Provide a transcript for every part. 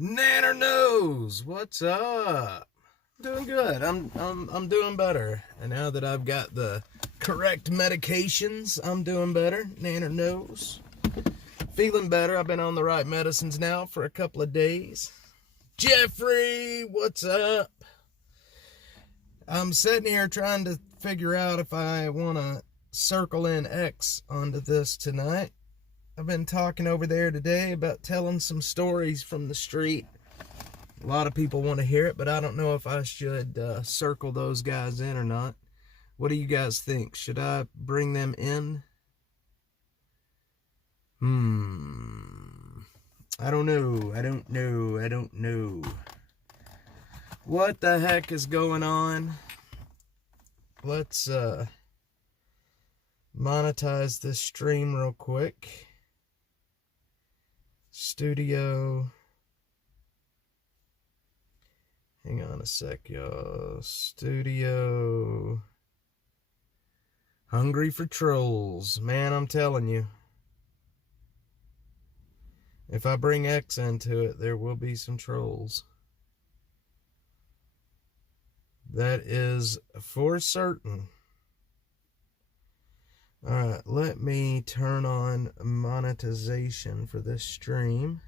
Nanner knows what's up. Doing good. I'm doing better. And now that I've got the correct medications, I'm doing better. Nanner knows. Feeling better. I've been on the right medicines now for a couple of days. Jeffrey, what's up? I'm sitting here trying to figure out if I want to circle in X onto this tonight. I've been talking over there today about telling some stories from the street. A lot of people want to hear it, but I don't know if I should circle those guys in or not. What do you guys think? Should I bring them in? I don't know. What the heck is going on? Let's monetize this stream real quick. Studio. Hang on a sec, y'all. Studio. Hungry for trolls. Man, I'm telling you. If I bring X into it, there will be some trolls. That is for certain. Alright, let me turn on monetization for this stream.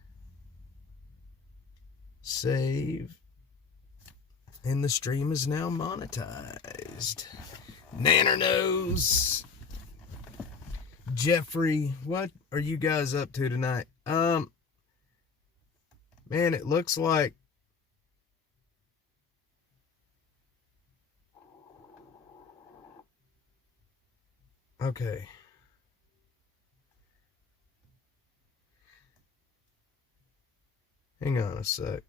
Save. And the stream is now monetized. Nanner knows. Jeffrey, what are you guys up to tonight? Man, it looks like okay. Hang on a sec.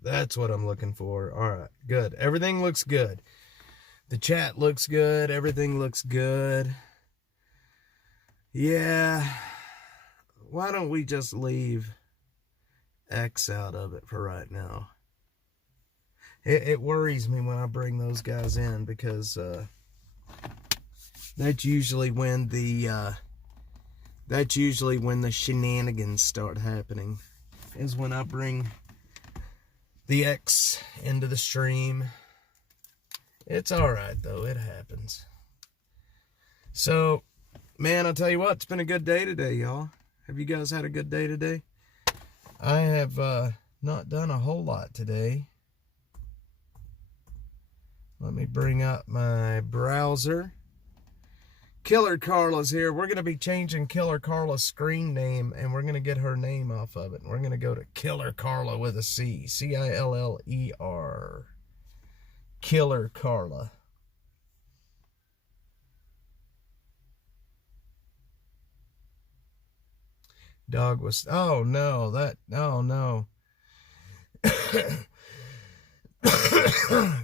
That's what I'm looking for. All right, good. Everything looks good. The chat looks good. Everything looks good. Yeah. Why don't we just leave X out of it for right now? It worries me when I bring those guys in because that's usually when the shenanigans start happening. Is when I bring the X into the stream. It's alright though, it happens. So, man, I'll tell you what, it's been a good day today, y'all. Have you guys had a good day today? I have not done a whole lot today. Let me bring up my browser. Killer Carla's here. We're going to be changing Killer Carla's screen name, and we're going to get her name off of it. And we're going to go to Killer Carla with a C. C-I-L-L-E-R. Killer Carla. Dog was... Oh, no. Oh, no.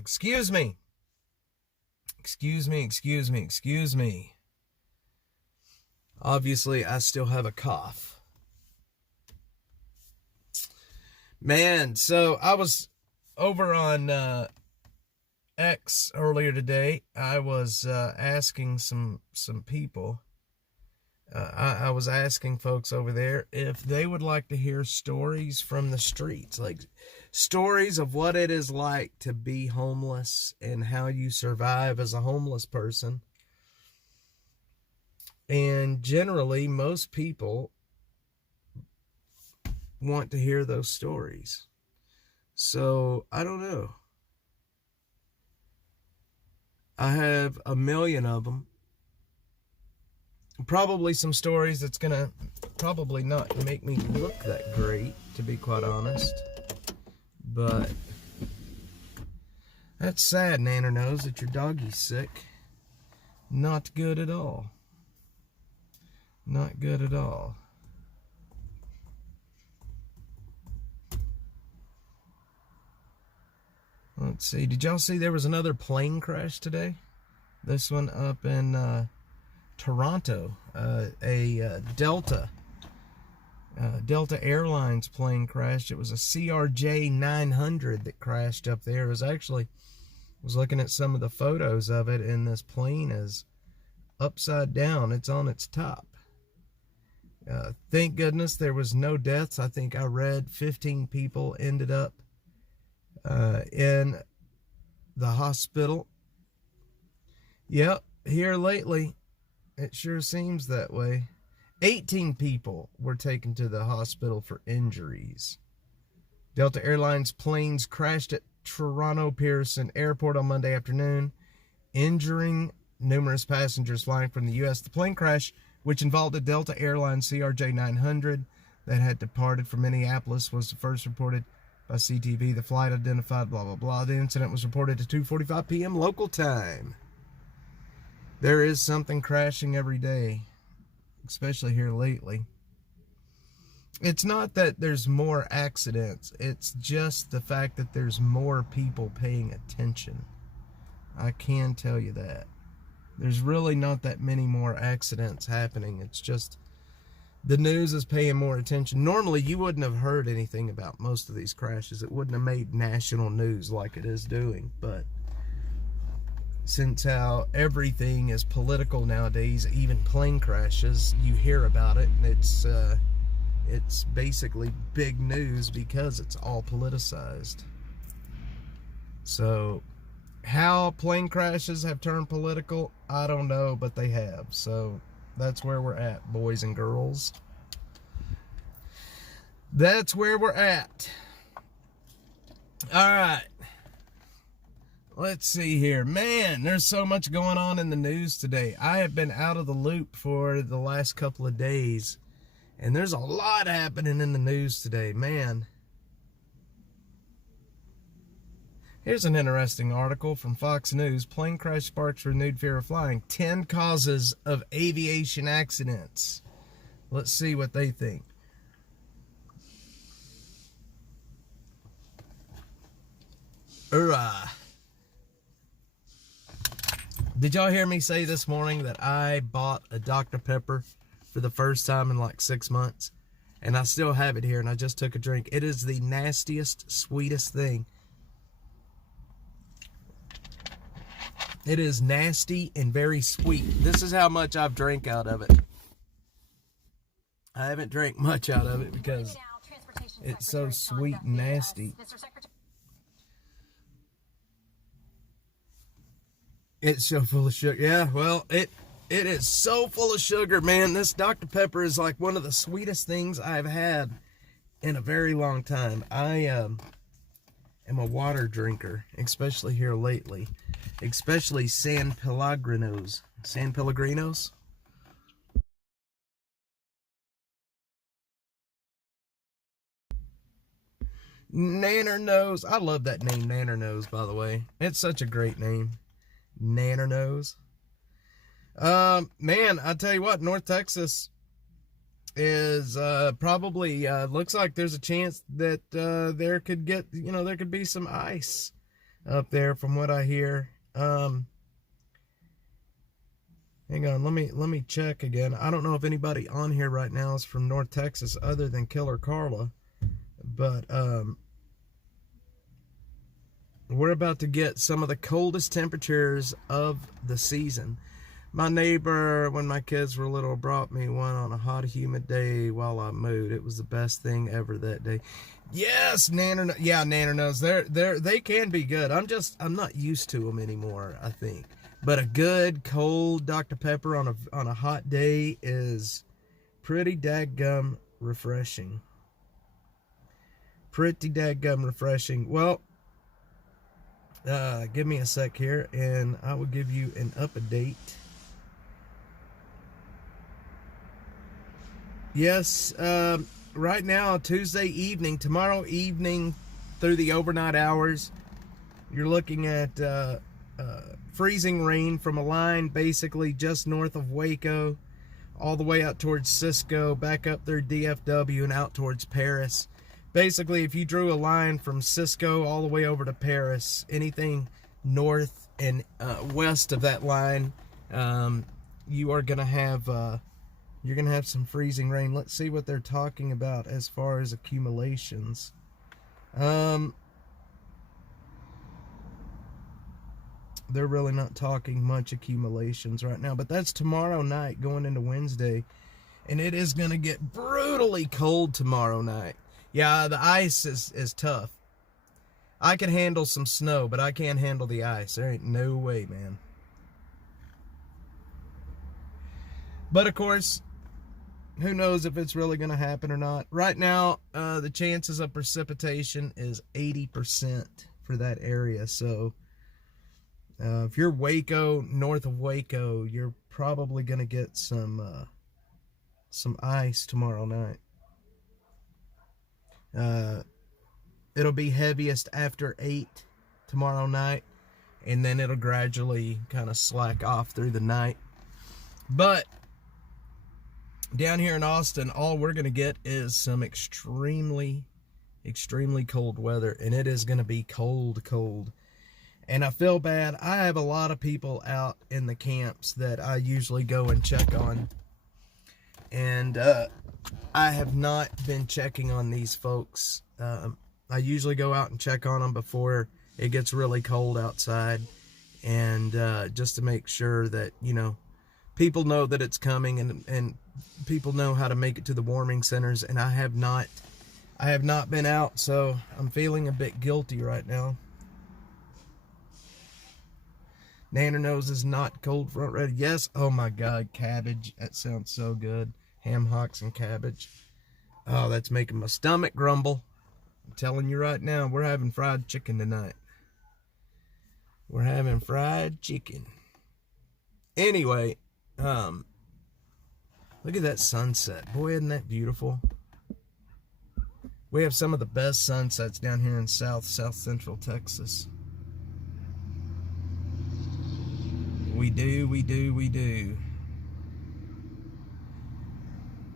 Excuse me. Excuse me. Obviously, I still have a cough. Man, so I was over on X earlier today. I was asking some people. I was asking folks over there if they would like to hear stories from the streets. Like stories of what it is like to be homeless and how you survive as a homeless person. And generally, most people want to hear those stories. So, I don't know. I have a million of them. Probably some stories that's going to probably not make me look that great, to be quite honest. But that's sad, Nanner knows, that your doggy's sick. Not good at all. Not good at all. Let's see. Did y'all see there was another plane crash today? This one up in Toronto. A Delta Airlines plane crashed. It was a CRJ 900 that crashed up there. It was actually Was looking at some of the photos of it, and this plane is upside down. It's on its top. Thank goodness there was no deaths. I think I read 15 people ended up in the hospital. Yep, here lately, it sure seems that way. 18 people were taken to the hospital for injuries. Delta Airlines planes crashed at Toronto Pearson Airport on Monday afternoon, injuring numerous passengers flying from the U.S. The plane crash, which involved a Delta Airlines CRJ-900 that had departed from Minneapolis, was first reported by CTV. The flight identified blah, blah, blah. The incident was reported at 2:45 p.m. local time. There is something crashing every day, especially here lately. It's not that there's more accidents. It's just the fact that there's more people paying attention. I can tell you that. There's really not that many more accidents happening. It's just the news is paying more attention. Normally, you wouldn't have heard anything about most of these crashes. It wouldn't have made national news like it is doing. But since how everything is political nowadays, even plane crashes, you hear about it, and it's basically big news because it's all politicized. So how plane crashes have turned political, I don't know, but they have. So that's where we're at, boys and girls. That's where we're at. All right. Let's see here. Man, there's so much going on in the news today. I have been out of the loop for the last couple of days, and there's a lot happening in the news today, man. Here's an interesting article from Fox News. Plane crash sparks renewed fear of flying. 10 causes of aviation accidents. Let's see what they think. Hoorah. Did y'all hear me say this morning that I bought a Dr. Pepper for the first time in like 6 months? And I still have it here, and I just took a drink. It is the nastiest, sweetest thing. It is nasty and very sweet. This is how much I've drank out of it. I haven't drank much out of it because it's so sweet and nasty. It's so full of sugar. Yeah, well, it is so full of sugar, man. This Dr. Pepper is like one of the sweetest things I've had in a very long time. I am a water drinker, especially here lately. Especially San Pellegrinos. San Pellegrinos? Nanner Nose. I love that name, Nanner Nose, by the way. It's such a great name. Nanner Nose. Man, I tell you what, North Texas is probably looks like there's a chance that there could be some ice up there from what I hear. Hang on, let me check again. I don't know if anybody on here right now is from North Texas other than Killer Carla, but we're about to get some of the coldest temperatures of the season. My neighbor, when my kids were little, brought me one on a hot, humid day while I mowed. It was the best thing ever that day. Yes, Nanner, yeah, Nanner Nose. They can be good. I'm not used to them anymore, I think. But a good cold Dr. Pepper on a hot day is pretty dadgum refreshing. Pretty dadgum refreshing. Well, give me a sec here, and I will give you an update. Yes, right now, Tuesday evening, tomorrow evening through the overnight hours, you're looking at freezing rain from a line basically just north of Waco, all the way out towards Cisco, back up through DFW and out towards Paris. Basically, if you drew a line from Cisco all the way over to Paris, anything north and west of that line, you are gonna have you're gonna have some freezing rain. Let's see what they're talking about as far as accumulations. they're really not talking much accumulations right now. But that's tomorrow night going into Wednesday. And it is going to get brutally cold tomorrow night. Yeah, the ice is tough. I can handle some snow, but I can't handle the ice. There ain't no way, man. But of course, who knows if it's really going to happen or not. Right now, the chances of precipitation is 80% for that area. So if you're Waco, north of Waco, you're probably going to get some ice tomorrow night. It'll be heaviest after 8 tomorrow night, and then it'll gradually kind of slack off through the night. But down here in Austin, all we're going to get is some extremely cold weather, and it is going to be cold. And I feel bad. I have a lot of people out in the camps that I usually go and check on. And I have not been checking on these folks. I usually go out and check on them before it gets really cold outside. And just to make sure that, people know that it's coming and people know how to make it to the warming centers. And I have not been out, so I'm feeling a bit guilty right now. Nanner Nose is not cold front ready. Yes, oh my God, cabbage. That sounds so good. Ham hocks and cabbage. Oh, that's making my stomach grumble. I'm telling you right now, we're having fried chicken tonight. We're having fried chicken. Anyway, look at that sunset. Boy, isn't that beautiful? We have some of the best sunsets down here in South Central Texas. We do.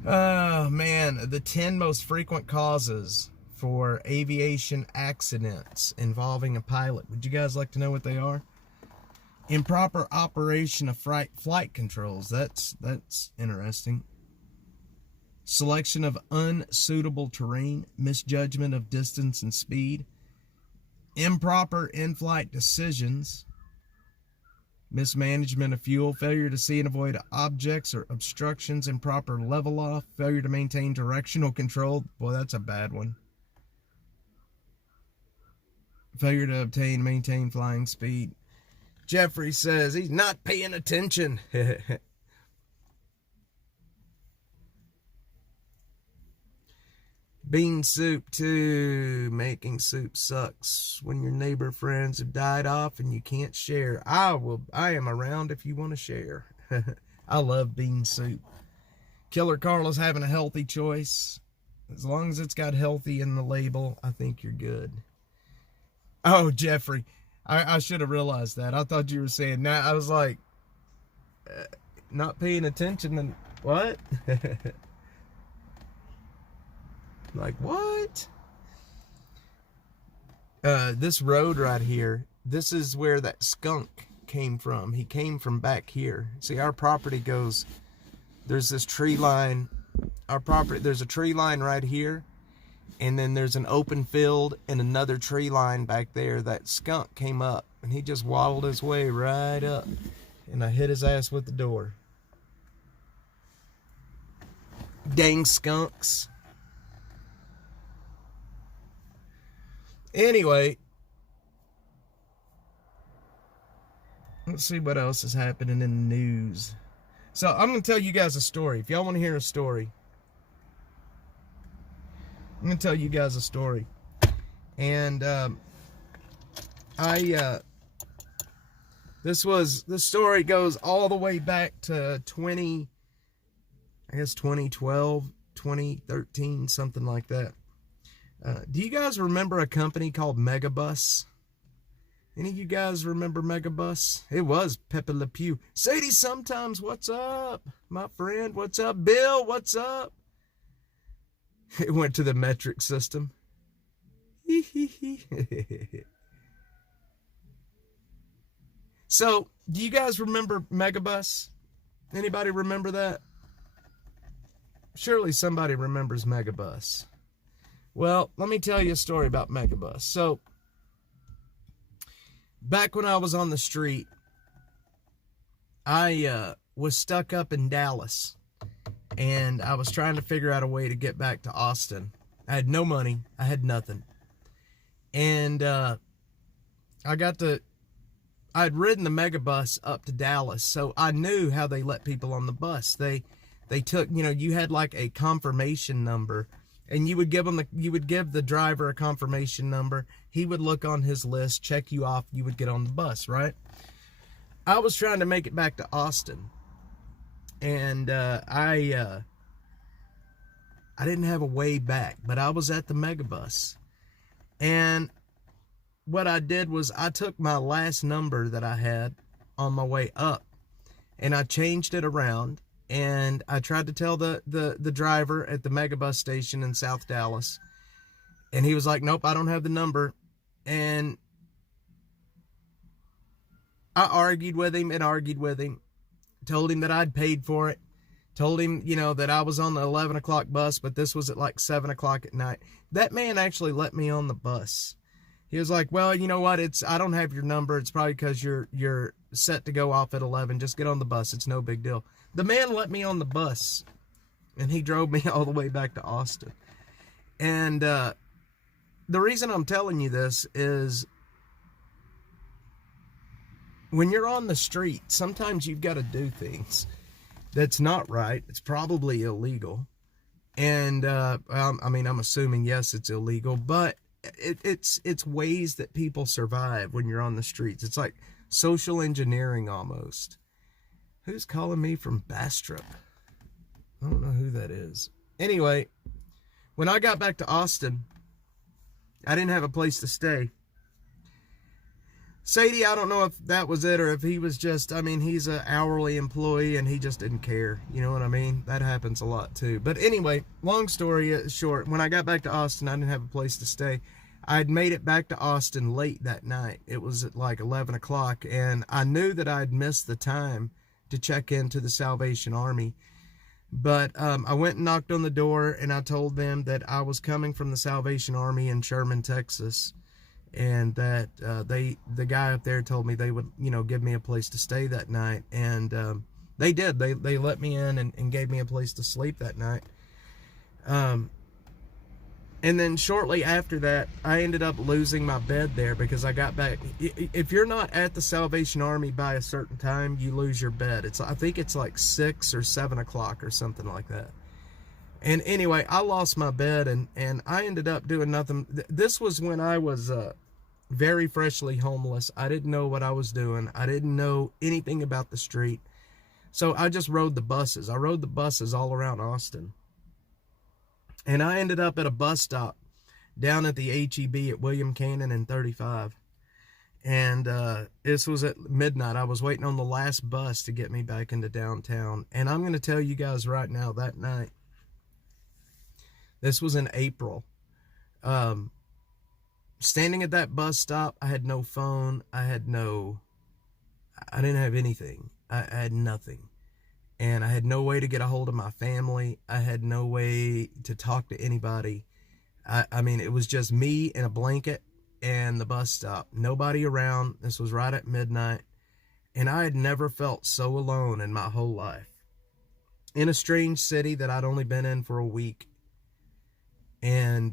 Oh, man, the 10 most frequent causes for aviation accidents involving a pilot. Would you guys like to know what they are? Improper operation of flight controls. That's interesting. Selection of unsuitable terrain, misjudgment of distance and speed, improper in-flight decisions, mismanagement of fuel, failure to see and avoid objects or obstructions, improper level off, failure to maintain directional control. Boy, that's a bad one. Failure to obtain and maintain flying speed. Jeffrey says he's not paying attention. Bean soup too. Making soup sucks when your neighbor friends have died off and you can't share. I am around if you want to share. I love bean soup. Killer Carla's having a healthy choice. As long as it's got healthy in the label, I think you're good. Oh, Jeffrey, I should have realized that. I thought you were saying that. I was like, not paying attention and what? Like, what? This road right here, this is where that skunk came from. He came from back here. See, our property goes, there's this tree line. There's a tree line right here. And then there's an open field and another tree line back there. That skunk came up and he just waddled his way right up. And I hit his ass with the door. Dang skunks. Anyway, let's see what else is happening in the news. So I'm going to tell you guys a story. If y'all want to hear a story, I'm going to tell you guys a story. And this story goes all the way back to 2012, 2013, something like that. Do you guys remember a company called Megabus? Any of you guys remember Megabus? It was Pepe Le Pew. Sadie, sometimes, what's up? My friend, what's up? Bill, what's up? It went to the metric system. So, do you guys remember Megabus? Anybody remember that? Surely somebody remembers Megabus. Well, let me tell you a story about Megabus. So, back when I was on the street, I was stuck up in Dallas, and I was trying to figure out a way to get back to Austin. I had no money. I had nothing. And I'd ridden the megabus up to Dallas, so I knew how they let people on the bus. They took, you had like a confirmation number, and you would give the driver a confirmation number. He would look on his list, check you off, you would get on the bus, right? I was trying to make it back to Austin, and I didn't have a way back, but I was at the megabus. And what I did was I took my last number that I had on my way up, and I changed it around, and I tried to tell the driver at the megabus station in South Dallas, and he was like, nope, I don't have the number. And I argued with him, told him that I'd paid for it, told him, that I was on the 11 o'clock bus, but this was at like 7 o'clock at night. That man actually let me on the bus. He was like, well, you know what? I don't have your number. It's probably because you're set to go off at 11. Just get on the bus. It's no big deal. The man let me on the bus, and he drove me all the way back to Austin. And the reason I'm telling you this is when you're on the street, sometimes you've got to do things that's not right. It's probably illegal. And, I'm assuming, yes, it's illegal, but it's ways that people survive when you're on the streets. It's like social engineering almost. Who's calling me from Bastrop? I don't know who that is. Anyway, when I got back to Austin, I didn't have a place to stay. Sadie, I don't know if that was it or if he was just, he's an hourly employee and he just didn't care. You know what I mean? That happens a lot too. But anyway, long story short, when I got back to Austin, I didn't have a place to stay. I had made it back to Austin late that night. It was at like 11 o'clock, and I knew that I'd missed the time to check into the Salvation Army. But I went and knocked on the door, and I told them that I was coming from the Salvation Army in Sherman, Texas, and that the guy up there told me they would, give me a place to stay that night. And they did. They let me in and gave me a place to sleep that night. And then shortly after that, I ended up losing my bed there because I got back. If you're not at the Salvation Army by a certain time, you lose your bed. I think it's like 6 or 7 o'clock or something like that. And anyway, I lost my bed, and I ended up doing nothing. This was when I was very freshly homeless. I didn't know what I was doing. I didn't know anything about the street. So I just rode the buses. I rode the buses all around Austin. And I ended up at a bus stop down at the HEB at William Cannon and 35. And this was at midnight. I was waiting on the last bus to get me back into downtown. And I'm going to tell you guys right now, that night, this was in April, standing at that bus stop, I had no phone. I didn't have anything. I had nothing. And I had no way to get a hold of my family. I had no way to talk to anybody. It was just me and a blanket and the bus stop. Nobody around. This was right at midnight. And I had never felt so alone in my whole life. In a strange city that I'd only been in for a week. And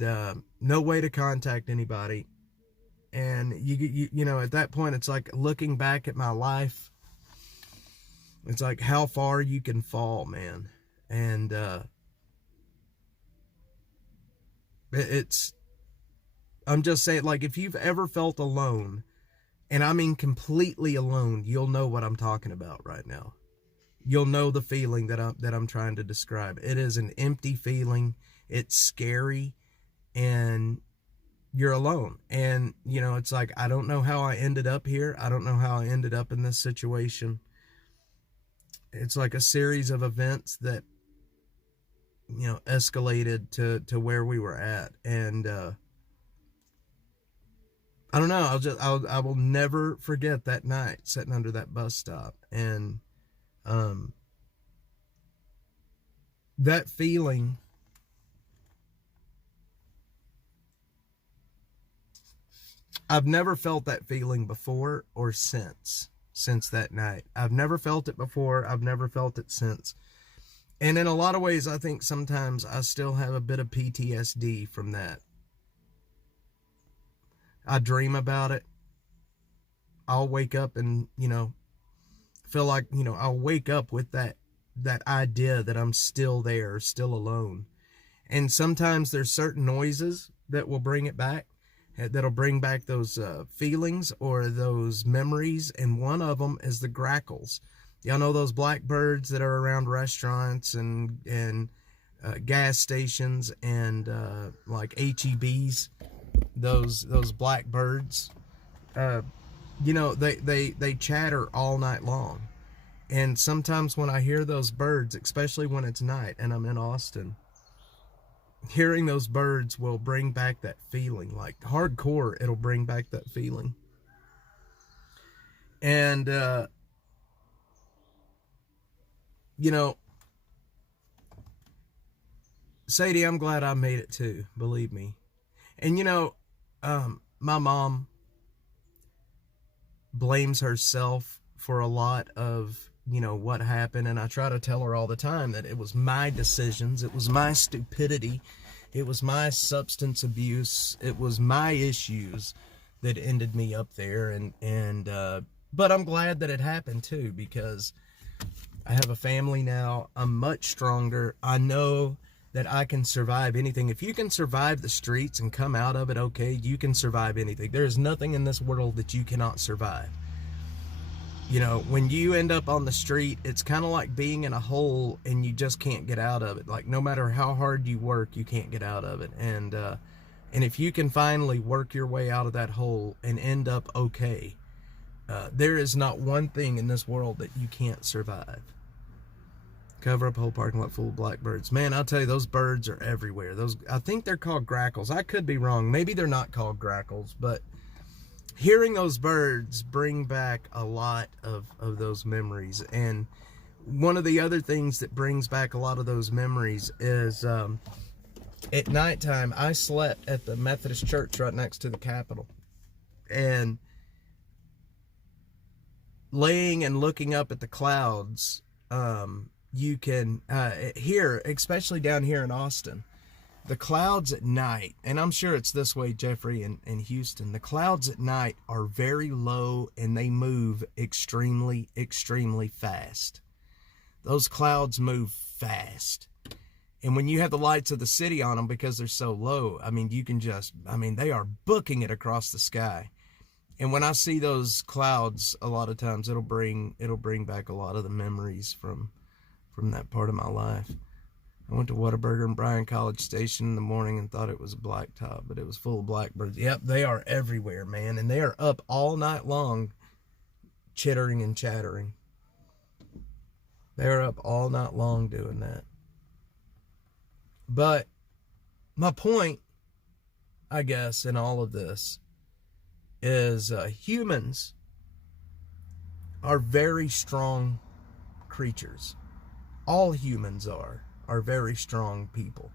no way to contact anybody. And, at that point, it's like looking back at my life. It's like how far you can fall, man. And I'm just saying, like, if you've ever felt alone, and I mean completely alone, you'll know what I'm talking about right now. You'll know the feeling that I'm trying to describe. It is an empty feeling. It's scary, and you're alone. And, it's like, I don't know how I ended up here. I don't know how I ended up in this situation. It's like a series of events that, escalated to where we were at. And I don't know. I will never forget that night sitting under that bus stop. And that feeling, I've never felt that feeling before or since that night. I've never felt it before. I've never felt it since. And in a lot of ways, I think sometimes I still have a bit of PTSD from that. I dream about it. I'll wake up and, feel like, I'll wake up with that idea that I'm still there, still alone. And sometimes there's certain noises that will bring it back, that'll bring back those feelings or those memories. And one of them is the grackles. Y'all know those blackbirds that are around restaurants and gas stations and like HEBs, those blackbirds. They chatter all night long. And sometimes when I hear those birds, especially when it's night and I'm in Austin, hearing those birds will bring back that feeling. Like hardcore, it'll bring back that feeling. And, Sadie, I'm glad I made it too, believe me. And, my mom blames herself for a lot of, what happened. And I try to tell her all the time that it was my decisions. It was my stupidity. It was my substance abuse. It was my issues that ended me up there. But I'm glad that it happened too, because I have a family now. I'm much stronger. I know that I can survive anything. If you can survive the streets and come out of it okay, you can survive anything. There is nothing in this world that you cannot survive. When you end up on the street, it's kind of like being in a hole and you just can't get out of it. Like no matter how hard you work, you can't get out of it. And if you can finally work your way out of that hole and end up okay, there is not one thing in this world that you can't survive. Cover up whole parking lot full of blackbirds. Man, I'll tell you, those birds are everywhere. I think they're called grackles. I could be wrong. Maybe they're not called grackles, but hearing those birds bring back a lot of those memories. And one of the other things that brings back a lot of those memories is at nighttime, I slept at the Methodist church right next to the Capitol. And laying and looking up at the clouds, you can hear, especially down here in Austin, the clouds at night, and I'm sure it's this way, Jeffrey, and Houston, the clouds at night are very low and they move extremely, extremely fast. Those clouds move fast. And when you have the lights of the city on them because they're so low, they are booking it across the sky. And when I see those clouds, a lot of times it'll bring back a lot of the memories from that part of my life. I went to Whataburger and Bryan College Station in the morning and thought it was a blacktop, but it was full of blackbirds. Yep, they are everywhere, man. And they are up all night long chittering and chattering. They're up all night long doing that. But my point, I guess, in all of this is humans are very strong creatures. All humans are very strong people.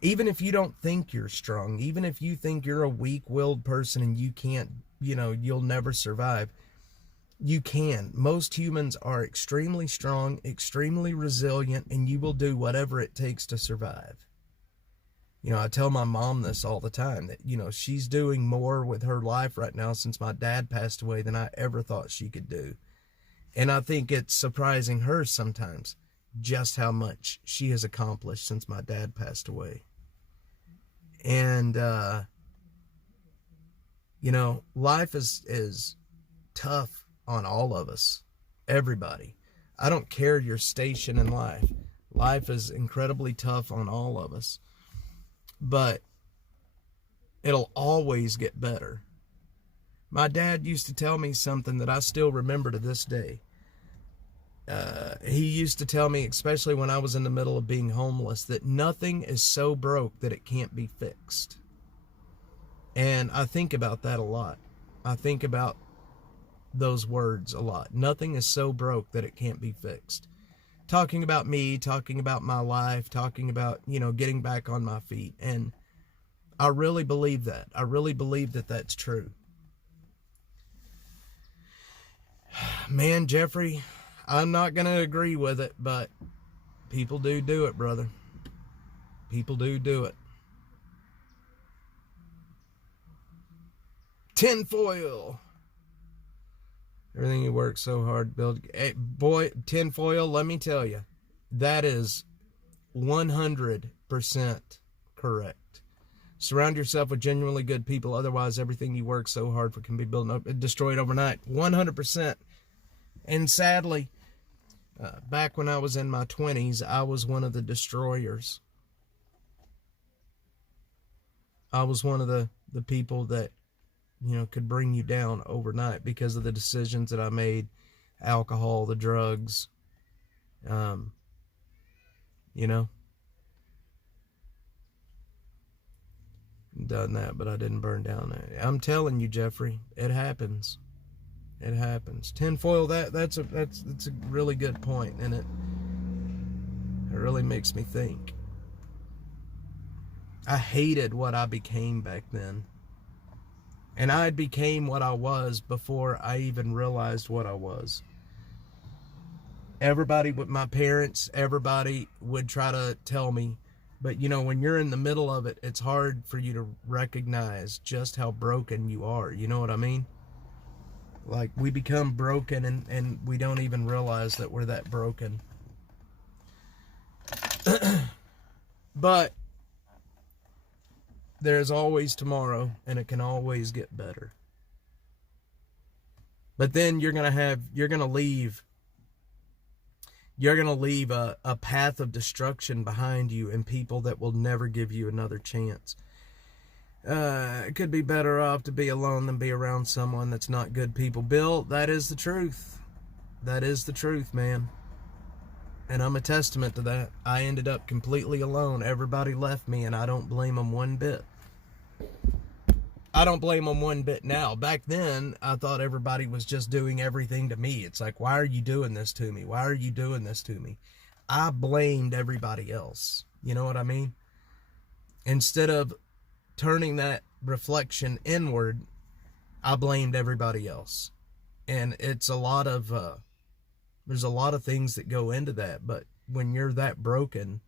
Even if you don't think you're strong, even if you think you're a weak-willed person and you can't, you'll never survive, you can. Most humans are extremely strong, extremely resilient, and you will do whatever it takes to survive. I tell my mom this all the time, that, she's doing more with her life right now since my dad passed away than I ever thought she could do. And I think it's surprising her sometimes just how much she has accomplished since my dad passed away. And, life is tough on all of us, everybody. I don't care your station in life. Life is incredibly tough on all of us. But it'll always get better. My dad used to tell me something that I still remember to this day. He used to tell me, especially when I was in the middle of being homeless, that nothing is so broke that it can't be fixed. And I think about that a lot. I think about those words a lot. Nothing is so broke that it can't be fixed. Talking about me, talking about my life, talking about, getting back on my feet. And I really believe that. I really believe that that's true. Man, Jeffrey, I'm not going to agree with it, but people do it, brother. People do it. Tinfoil. Everything you work so hard to build. Hey, boy, tinfoil, let me tell you, that is 100% correct. Surround yourself with genuinely good people. Otherwise, everything you work so hard for can be destroyed overnight. 100%. And sadly, back when I was in my 20s, I was one of the destroyers. I was one of the people that, could bring you down overnight because of the decisions that I made. Alcohol, the drugs, done that, but I didn't burn down. I'm telling you, Jeffrey, it happens. It happens. Tinfoil, that's a really good point, and it really makes me think. I hated what I became back then. And I became what I was before I even realized what I was. Everybody with my parents, everybody would try to tell me, but when you're in the middle of it, it's hard for you to recognize just how broken you are. You know what I mean? Like, we become broken and we don't even realize that we're that broken. But there's always tomorrow, and it can always get better. But then you're going to leave a path of destruction behind you and people that will never give you another chance. It could be better off to be alone than be around someone that's not good people. Bill, that is the truth. That is the truth, man. And I'm a testament to that. I ended up completely alone. Everybody left me, and I don't blame them one bit. I don't blame them one bit now. Back then, I thought everybody was just doing everything to me. It's like, why are you doing this to me? Why are you doing this to me? I blamed everybody else. You know what I mean? Instead of turning that reflection inward, I blamed everybody else. And it's a lot of, there's a lot of things that go into that. But when you're that broken,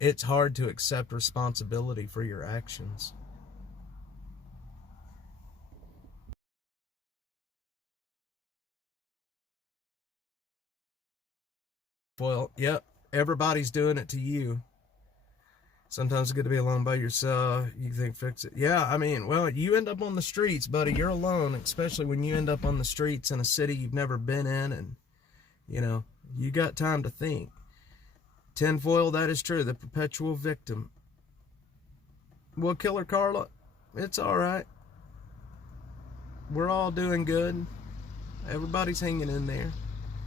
it's hard to accept responsibility for your actions. Well, yep, everybody's doing it to you. Sometimes it's good to be alone by yourself. You think fix it. Yeah, I mean, well, you end up on the streets, buddy. You're alone, especially when you end up on the streets in a city you've never been in, and, you got time to think. Tinfoil, that is true. The perpetual victim. Well, Killer Carla, it's all right. We're all doing good. Everybody's hanging in there.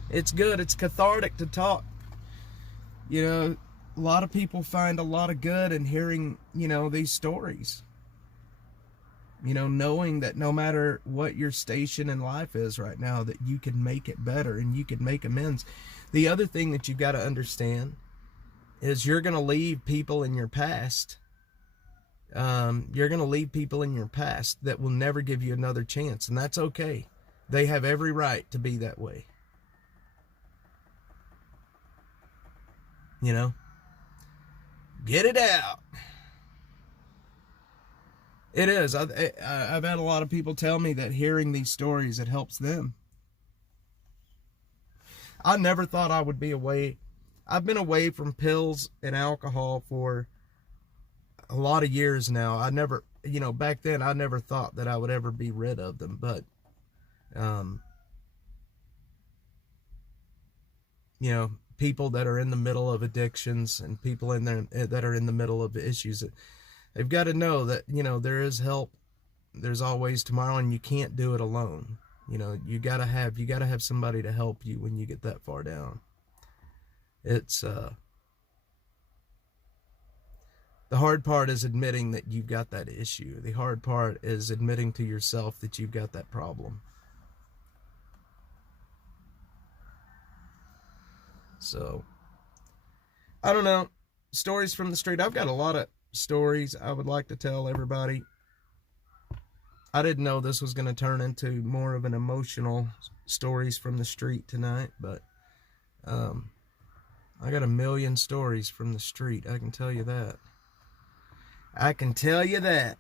It's good. It's cathartic to talk. A lot of people find a lot of good in hearing, these stories. Knowing that no matter what your station in life is right now, that you can make it better and you can make amends. The other thing that you've got to understand is you're going to leave people in your past. You're going to leave people in your past that will never give you another chance, and that's okay. They have every right to be that way. Get it out. It is. I've had a lot of people tell me that hearing these stories, it helps them. I never thought I would be away. I've been away from pills and alcohol for a lot of years now. I never, back then I never thought that I would ever be rid of them, but, people that are in the middle of addictions and people in there that are in the middle of issues, they've got to know that, there is help. There's always tomorrow, and you can't do it alone. You gotta have somebody to help you when you get that far down. It's, the hard part is admitting that you've got that issue. The hard part is admitting to yourself that you've got that problem. So, I don't know. Stories from the street. I've got a lot of stories I would like to tell everybody. I didn't know this was going to turn into more of an emotional stories from the street tonight, but I got a million stories from the street. I can tell you that. I can tell you that.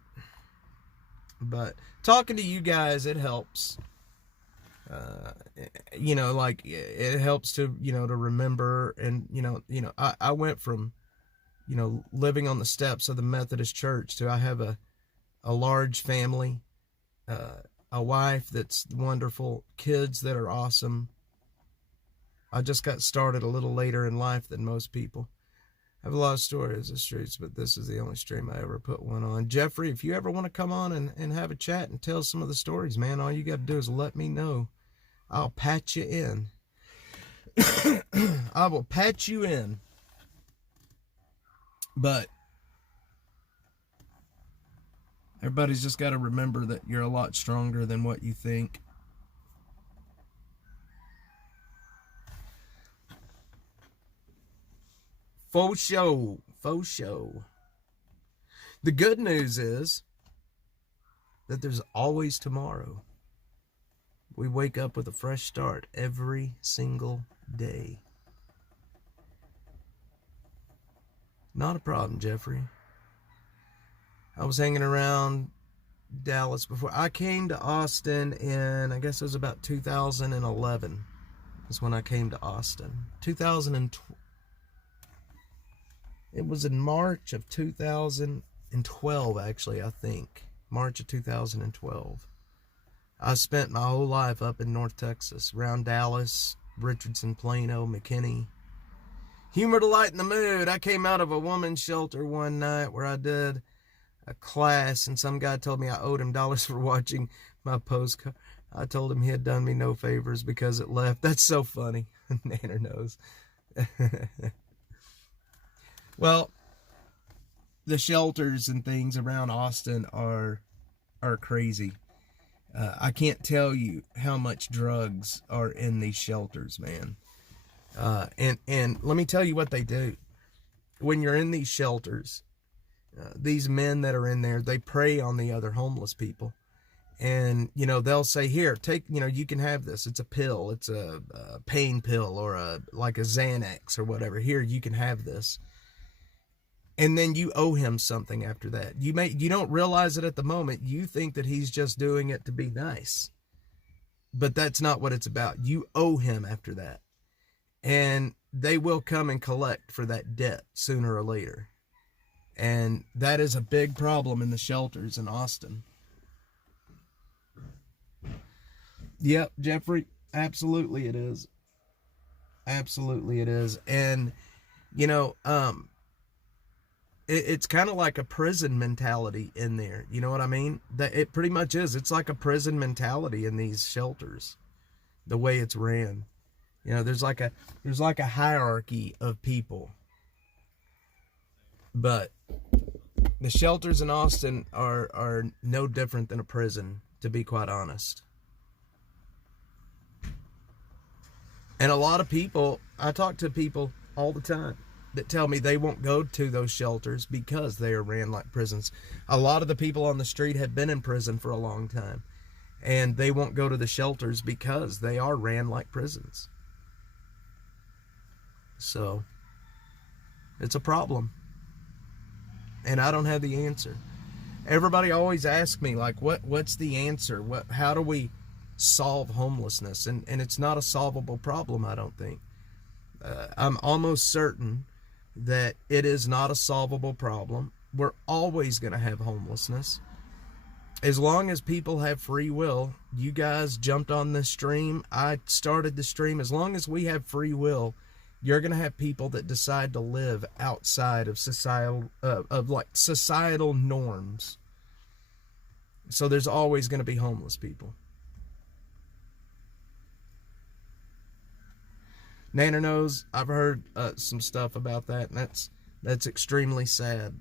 But talking to you guys, it helps. You know, like it helps to, you know, to remember. And, I went from, living on the steps of the Methodist Church to I have a large family, a wife that's wonderful, kids that are awesome. I just got started a little later in life than most people. I have a lot of stories of streets, but this is the only stream I ever put one on. Jeffrey, if you ever want to come on and have a chat and tell some of the stories, man, all you got to do is let me know. I'll patch you in. I will patch you in. But everybody's just got to remember that you're a lot stronger than what you think. Faux show. Faux show. The good news is that there's always tomorrow. We wake up with a fresh start every single day. Not a problem, Jeffrey. I was hanging around Dallas before. I came to Austin in, I guess it was about 2011. That's when I came to Austin. 2012. It was in March of 2012, actually, I think. March of 2012. I spent my whole life up in North Texas, around Dallas, Richardson, Plano, McKinney. Humor to lighten the mood. I came out of a woman's shelter one night where I did a class, and some guy told me I owed him dollars for watching my postcard. I told him he had done me no favors because it left. That's so funny. Nanner knows. Well, the shelters and things around Austin are crazy. I can't tell you how much drugs are in these shelters, man. And let me tell you what they do. When you're in these shelters, these men that are in there, they prey on the other homeless people. And, they'll say, here, take, you can have this. It's a pill. It's a pain pill or like a Xanax or whatever. Here, you can have this. And then you owe him something after that. You don't realize it at the moment. You think that he's just doing it to be nice. But that's not what it's about. You owe him after that. And they will come and collect for that debt sooner or later. And that is a big problem in the shelters in Austin. Yep, Jeffrey, absolutely it is. Absolutely it is. And, it's kind of like a prison mentality in there. You know what I mean? That it pretty much is. It's like a prison mentality in these shelters, the way it's ran. There's like a hierarchy of people. But the shelters in Austin are no different than a prison, to be quite honest. And a lot of people, I talk to people all the time that tell me they won't go to those shelters because they are ran like prisons. A lot of the people on the street have been in prison for a long time, and they won't go to the shelters because they are ran like prisons. So it's a problem, and I don't have the answer. Everybody always asks me, like, what's the answer? How do we solve homelessness? And it's not a solvable problem, I don't think. I'm almost certain that it is not a solvable problem. We're always going to have homelessness. As long as people have free will, you guys jumped on this stream, I started the stream. As long as we have free will, you're going to have people that decide to live outside of societal norms. So there's always going to be homeless people. Nana knows, I've heard some stuff about that, and that's extremely sad.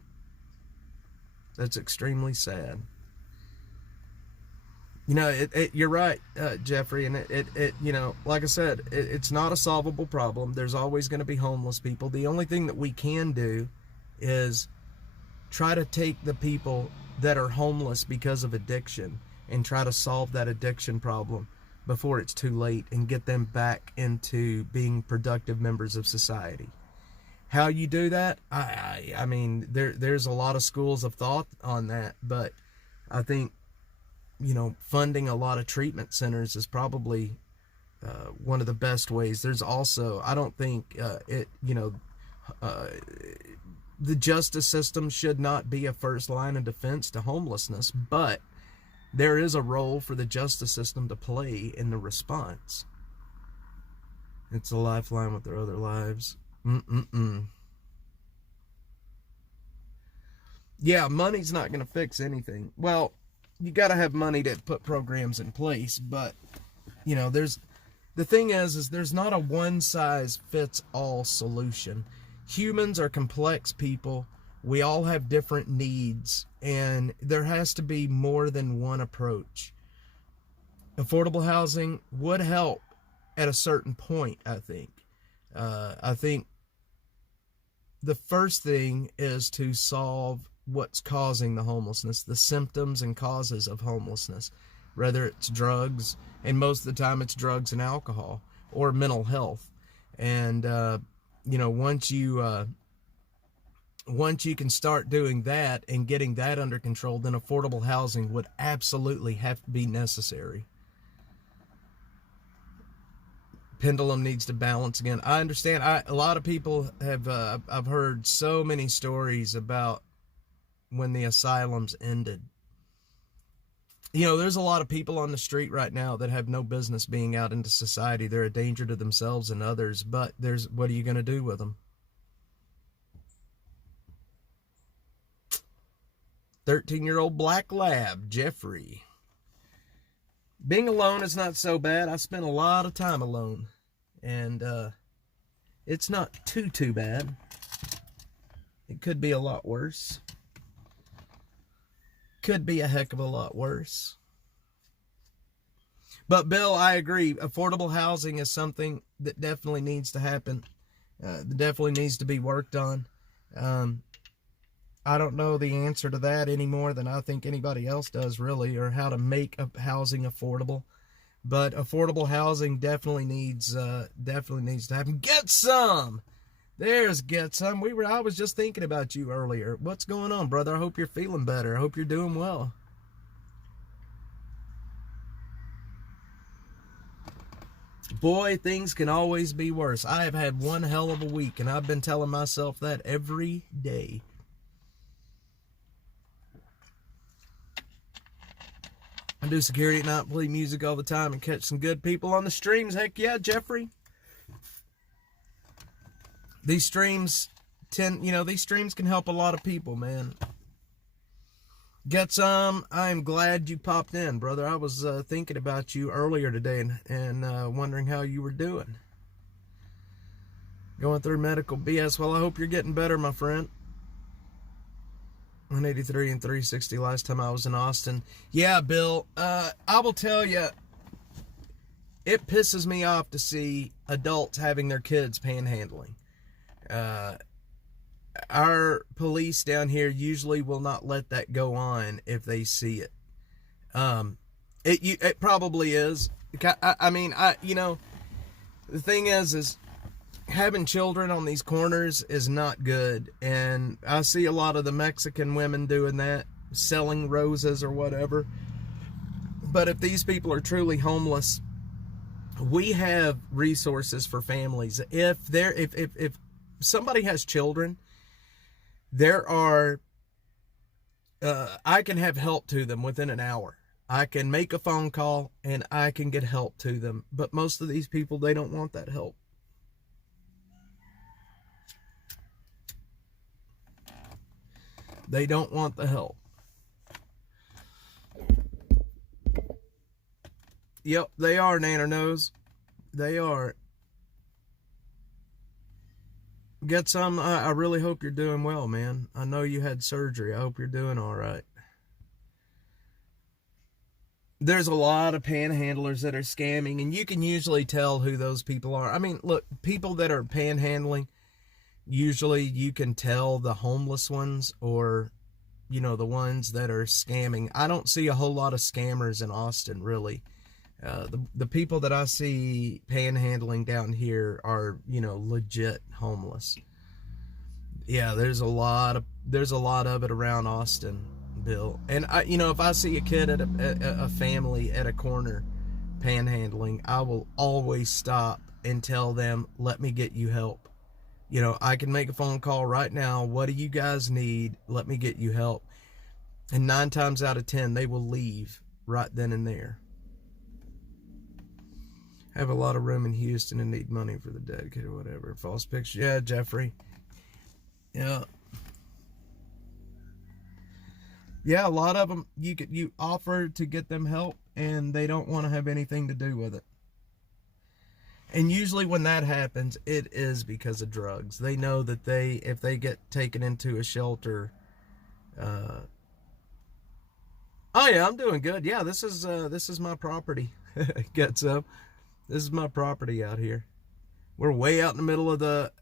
That's extremely sad. You're right, Jeffrey, and it like I said, it's not a solvable problem. There's always going to be homeless people. The only thing that we can do is try to take the people that are homeless because of addiction and try to solve that addiction problem before it's too late and get them back into being productive members of society. How you do that? I mean, there's a lot of schools of thought on that, but I think, funding a lot of treatment centers is probably one of the best ways. There's also, I don't think the justice system should not be a first line of defense to homelessness, but there is a role for the justice system to play in the response. It's a lifeline with their other lives. Yeah, money's not going to fix anything. Well, you got to have money to put programs in place, but the thing is there's not a one-size-fits-all solution. Humans are complex people. We all have different needs, and there has to be more than one approach. Affordable housing would help at a certain point, I think. I think the first thing is to solve what's causing the homelessness, the symptoms and causes of homelessness, whether it's drugs, and most of the time it's drugs and alcohol, or mental health. And once you can start doing that and getting that under control, then affordable housing would absolutely have to be necessary. Pendulum needs to balance again. I understand. A lot of people have, I've heard so many stories about when the asylums ended. There's a lot of people on the street right now that have no business being out into society. They're a danger to themselves and others, but what are you going to do with them? 13-year-old black lab, Jeffrey. Being alone is not so bad. I spent a lot of time alone, and it's not too bad. It could be a lot worse. Could be a heck of a lot worse. But Bill, I agree. Affordable housing is something that definitely needs to happen. That definitely needs to be worked on. I don't know the answer to that any more than I think anybody else does, really, or how to make housing affordable. But affordable housing definitely needs to happen. Get some. There's Get Some. I was just thinking about you earlier. What's going on, brother? I hope you're feeling better. I hope you're doing well. Boy, things can always be worse. I have had one hell of a week, and I've been telling myself that every day. I do security at night, play music all the time, and catch some good people on the streams. Heck yeah, Jeffrey. These streams can help a lot of people, man. Get Some. I'm glad you popped in, brother. I was thinking about you earlier today and wondering how you were doing. Going through medical BS. Well, I hope you're getting better, my friend. 183 and 360 last time I was in Austin. Yeah, Bill, I will tell you, it pisses me off to see adults having their kids panhandling. Our police down here usually will not let that go on if they see it. It probably is. The thing is having children on these corners is not good, and I see a lot of the Mexican women doing that, selling roses or whatever. But if these people are truly homeless, we have resources for families. If somebody has children, there are I can have help to them within an hour. I can make a phone call and I can get help to them. But most of these people, they don't want that help. They don't want the help. Yep, they are, Nanner Nose. They are. Get Some. I really hope you're doing well, man. I know you had surgery. I hope you're doing all right. There's a lot of panhandlers that are scamming, and you can usually tell who those people are. I mean, look, people that are panhandling, usually you can tell the homeless ones or you know, the ones that are scamming. I don't see a whole lot of scammers in Austin, really. The people that I see panhandling down here are, you know, legit homeless. Yeah, there's a lot of it around Austin, Bill. And you know, if I see a kid at a family at a corner panhandling, I will always stop and tell them, let me get you help. You know, I can make a phone call right now. What do you guys need? Let me get you help. And 9 times out of 10, they will leave right then and there. I have a lot of room in Houston and need money for the dead kid or whatever. False picture. Yeah, Jeffrey. Yeah. Yeah, a lot of them, you offer to get them help, and they don't want to have anything to do with it. And usually when that happens, it is because of drugs. They know that if they get taken into a shelter, oh yeah, I'm doing good. Yeah, this is my property. Get some. This is my property out here. We're way out in the middle of the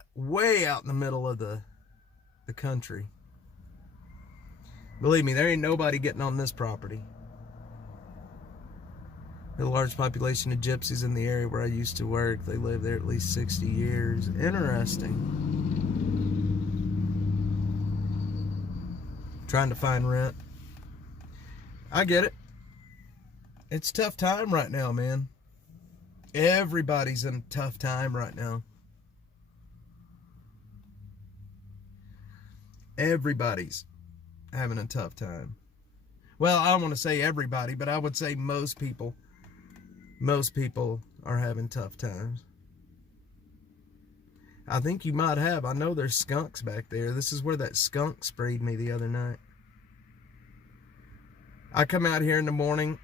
country. Believe me, there ain't nobody getting on this property. There's a large population of gypsies in the area where I used to work. They live there at least 60 years. Interesting. Trying to find rent. I get it. It's a tough time right now, man. Everybody's in a tough time right now. Everybody's having a tough time. Well, I don't want to say everybody, but I would say most people. Most people are having tough times. I think you might have. I know there's skunks back there. This is where that skunk sprayed me the other night. I come out here in the morning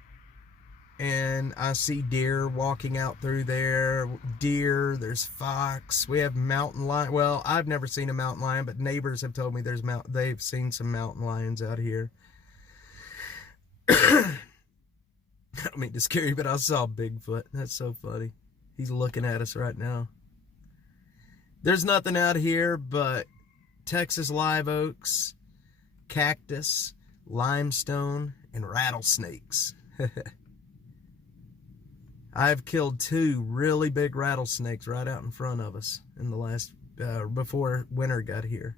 and I see deer walking out through there. Deer, there's fox. We have mountain lion. Well, I've never seen a mountain lion, but neighbors have told me they've seen some mountain lions out here. I don't mean to scare you, but I saw Bigfoot. That's so funny. He's looking at us right now. There's nothing out here but Texas live oaks, cactus, limestone, and rattlesnakes. I've killed 2 really big rattlesnakes right out in front of us in the last, before winter got here.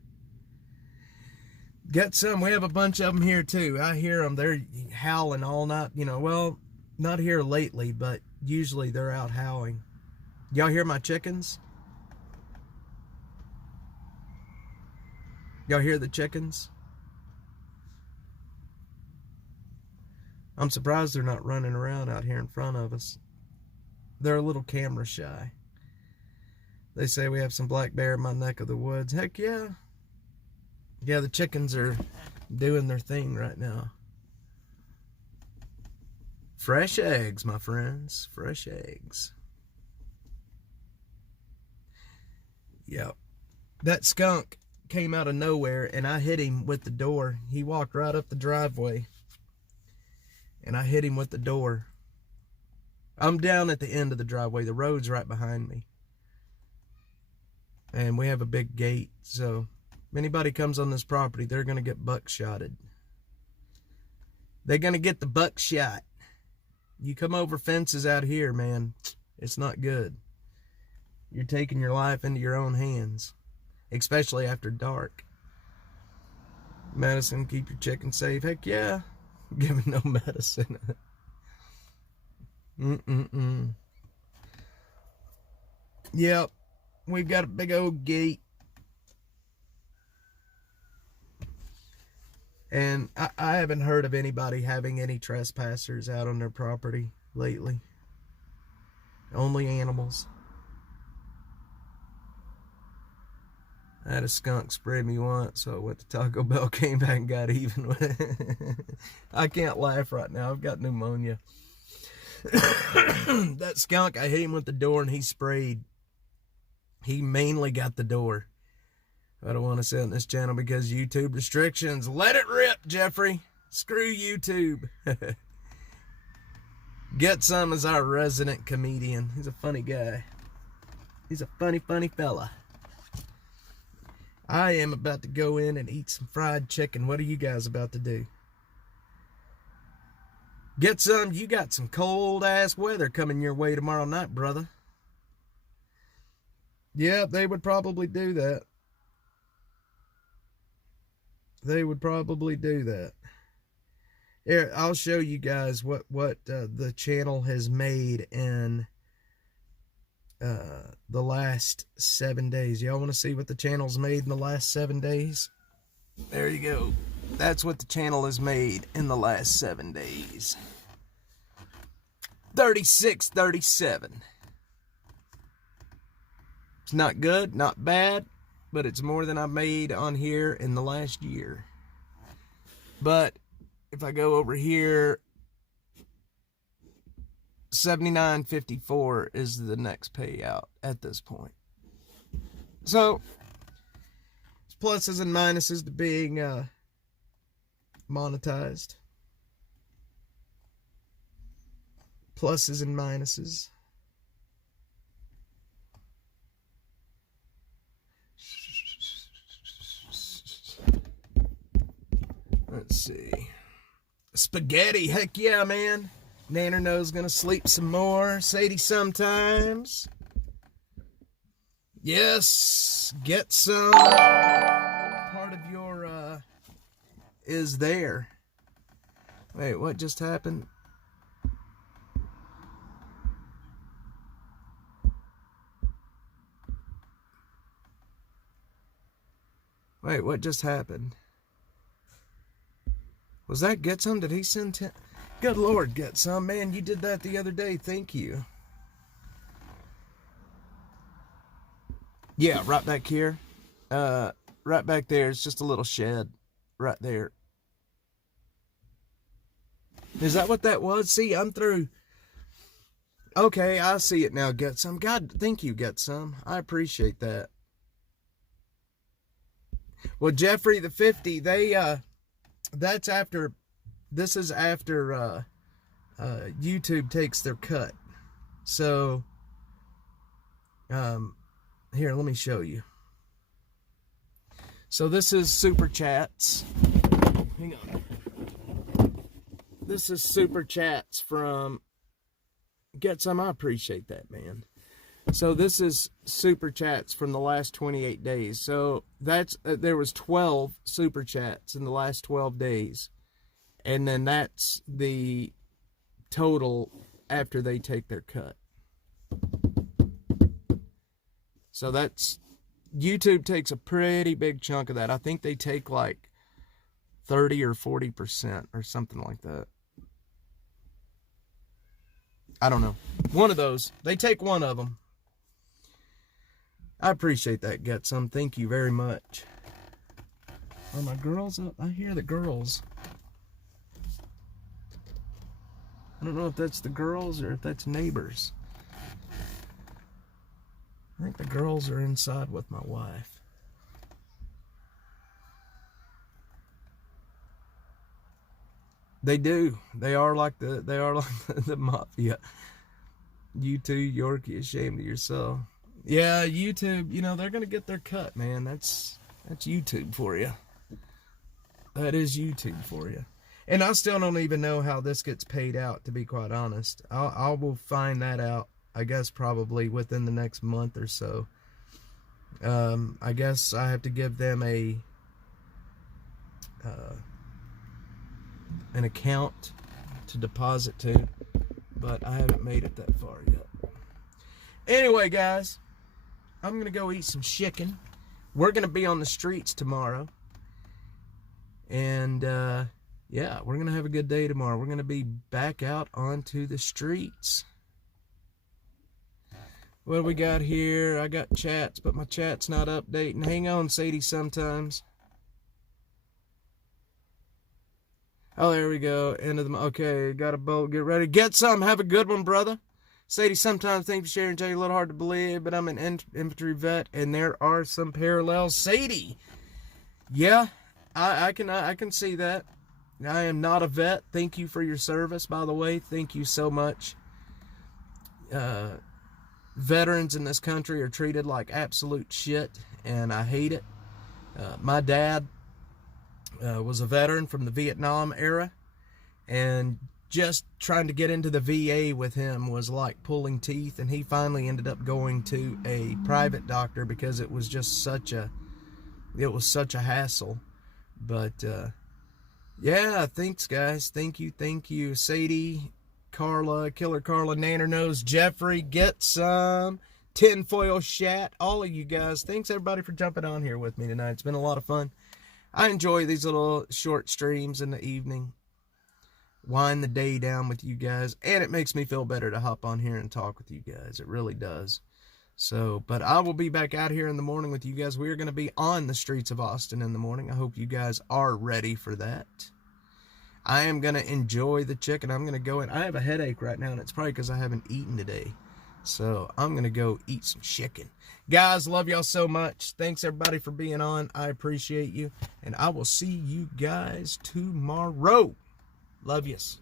Get some. We have a bunch of them here too. I hear them. They're howling all night. You know, well, not here lately, but usually they're out howling. Y'all hear my chickens? Y'all hear the chickens? I'm surprised they're not running around out here in front of us. They're a little camera shy. They say we have some black bear in my neck of the woods. Heck yeah. Yeah, the chickens are doing their thing right now. Fresh eggs, my friends. Fresh eggs. Yep. That skunk came out of nowhere and I hit him with the door. He walked right up the driveway and I hit him with the door. I'm down at the end of the driveway. The road's right behind me. And we have a big gate, so if anybody comes on this property, they're going to get buckshotted. They're going to get the buckshot. You come over fences out here, man, it's not good. You're taking your life into your own hands, especially after dark. Medicine, keep your chicken safe. Heck yeah. Give me no medicine. Yep. We've got a big old gate. And I haven't heard of anybody having any trespassers out on their property lately. Only animals. I had a skunk spray me once, so I went to Taco Bell, came back and got even with it. I can't laugh right now. I've got pneumonia. That skunk, I hit him with the door and he sprayed. He mainly got the door. I don't want to say on this channel because YouTube restrictions. Let it rip, Jeffrey. Screw YouTube. Get Some is our resident comedian. He's a funny guy. He's a funny, funny fella. I am about to go in and eat some fried chicken. What are you guys about to do? Get some. You got some cold-ass weather coming your way tomorrow night, brother. Yeah, they would probably do that. They would probably do that. Here, I'll show you guys what the channel has made in the last 7 days. Y'all want to see what the channel's made in the last 7 days? There you go. That's what the channel has made in the last 7 days. 3637. It's not good, not bad, but it's more than I've made on here in the last year. But if I go over here, 79.54 is the next payout at this point. So, pluses and minuses to being monetized. Pluses and minuses. Let's see. Spaghetti, heck yeah, man. Nanner knows gonna sleep some more. Sadie sometimes. Yes, get some. Part of your is there. Wait, what just happened? Wait, what just happened? Was that Get Some? Did he send 10? Good Lord, Get Some. Man, you did that the other day. Thank you. Yeah, right back here. Right back there. It's just a little shed. Right there. Is that what that was? See, I'm through. Okay, I see it now, Get Some. God, thank you, Get Some. I appreciate that. Well, Jeffrey the 50, that's after, this is after YouTube takes their cut. So, here, let me show you. So this is Super Chats. Hang on. This is Super Chats from Get Some. I appreciate that, man. So this is Super Chats from the last 28 days. So that's there was 12 Super Chats in the last 12 days. And then that's the total after they take their cut. So that's, YouTube takes a pretty big chunk of that. I think they take like 30 or 40% or something like that. I don't know. One of those. They take one of them. I appreciate that, Get Some. Thank you very much. Are my girls up? I hear the girls. I don't know if that's the girls or if that's neighbors. I think the girls are inside with my wife. They do. They are like the mafia. You too, Yorkie, ashamed of yourself. Yeah, YouTube, you know, they're going to get their cut, man. That's YouTube for you. That is YouTube for you. And I still don't even know how this gets paid out, to be quite honest. I will find that out, I guess, probably within the next month or so. I guess I have to give them an account to deposit to, but I haven't made it that far yet. Anyway, guys, I'm going to go eat some chicken. We're going to be on the streets tomorrow. And, yeah, we're going to have a good day tomorrow. We're going to be back out onto the streets. What do we got here? I got chats, but my chat's not updating. Hang on, Sadie, sometimes. Oh, there we go. End of the... Okay, got a boat. Get ready. Get some. Have a good one, brother. Sadie, sometimes thanks for sharing. Tell you a little hard to believe, but I'm an infantry vet, and there are some parallels. Sadie, yeah, I can see that. I am not a vet. Thank you for your service, by the way. Thank you so much. Veterans in this country are treated like absolute shit, and I hate it. My dad was a veteran from the Vietnam era, and just trying to get into the VA with him was like pulling teeth, and he finally ended up going to a private doctor because it was just such a hassle. But yeah, thanks guys, thank you Sadie, Carla, Killer Carla, Nanner Nose, Jeffrey, Get Some, Tinfoil Shat, all of you guys, thanks everybody for jumping on here with me tonight. It's been a lot of fun. I enjoy these little short streams in the evening, wind the day down with you guys, and it makes me feel better to hop on here and talk with you guys. It really does. So, but I will be back out here in the morning with you guys. We are going to be on the streets of Austin in the morning. I hope you guys are ready for that. I am going to enjoy the chicken. I'm going to go in. I have a headache right now, and it's probably because I haven't eaten today. So I'm going to go eat some chicken. Guys, love y'all so much. Thanks everybody for being on. I appreciate you. And I will see you guys tomorrow. Love yous.